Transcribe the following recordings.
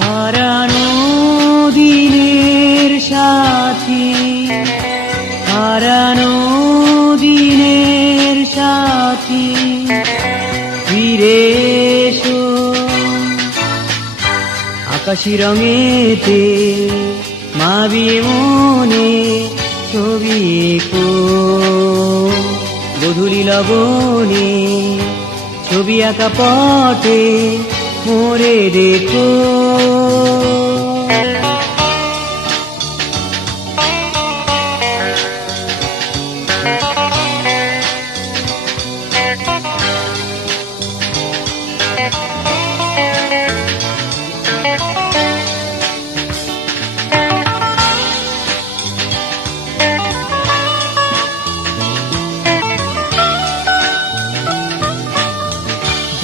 হারানো দিনের সাথী, হারানো দিনের সাথী, ফিরে এসো আকাশি রঙেতে মাবিয়ে মনে ছবি এঁকো, গধূলি লগনে ছবি আঁকা পটে মোরে দেখো।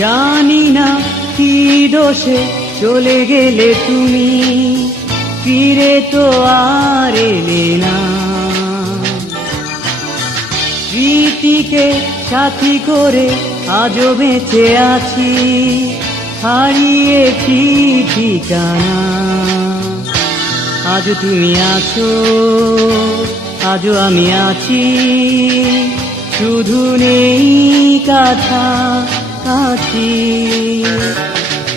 জানি না কি দোষে চলে গেলে তুমি, ফিরে তো আর এলে না। স্মৃতিকে সাথী করে আজও বেঁচে আছি, হারিয়ে কি ঠিকানা। আজও তুমি আছো, আজও আমি আছি, শুধু নেই কথা কাছি।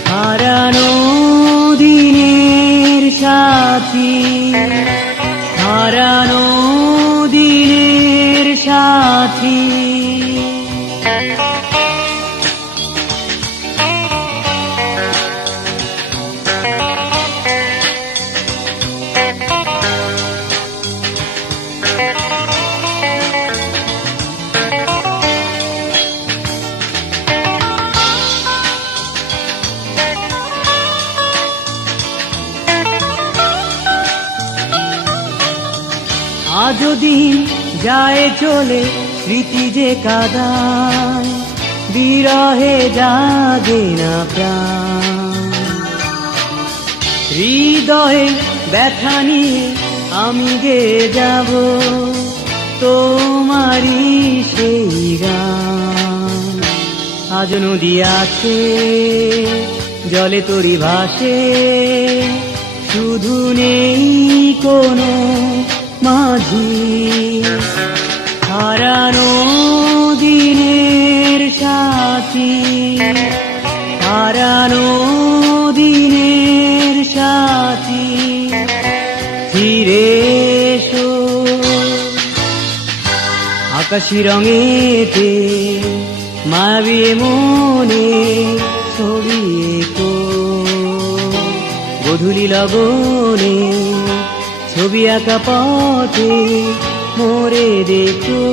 হারানো দিনের সাথী, হারানো দিনের সাথী। আজও দিন যায় চলে, স্মৃতি যে কাদায়, বিরহে জাগে না প্রাণ। হৃদয়ে ব্যথা নিয়ে আমি গেয়ে যাব তোমারই সেই গান। আজ নদী আছে, জলে তরি ভাসে, শুধু নেই কোনো মাঝি। হারানো দিনের সাথী, হারানো দিনের সাথী, ফিরে এসো আকাশি রঙেতে মাবিয়ে মনে ছবি এঁকো, গধূলি লগনে ছবি আঁকা পথে মোরে দেখো।